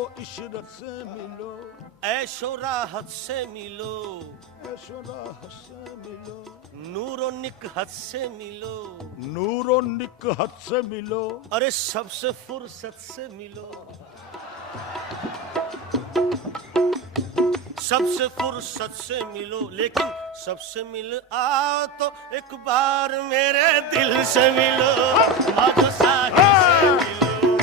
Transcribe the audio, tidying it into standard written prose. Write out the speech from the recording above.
मिलो, इशरत से मिलो, ऐशो राहत से मिलो, ऐशो राहत से मिलो, नूरो निकहत से मिलो, नूरो निकहत से मिलो, अरे सबसे फुर्सत से मिलो, सबसे फुर्सत से मिलो, लेकिन सबसे मिल आओ तो एक बार मेरे दिल से मिलो, आज साहिल से मिलो,